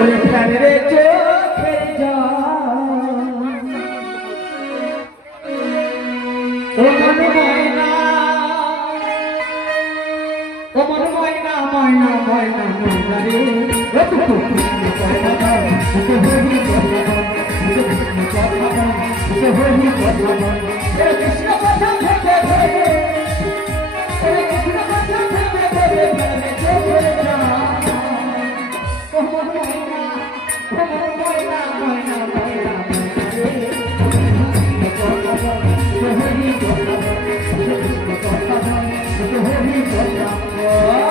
ওরে প্রাণের চোখের জল ও মন ময়না ও মন ময়না ময়না ময়না ময়না রে ও তুকু কথা বল তুকু হরি কথা বল তুকু কথা বল তুকু হরি কথা বল হে কৃষ্ণ কথা ভেবে ভেবে হে কৃষ্ণ কথা ভেবে ভেবে প্রাণের চোখের জল ও মন ময়না ও মন ময়না ময়না ময়না রে কথা বল তুকু হরি কথা বল তুকু কথা বল তুকু হরি কথা বল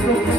Thank you.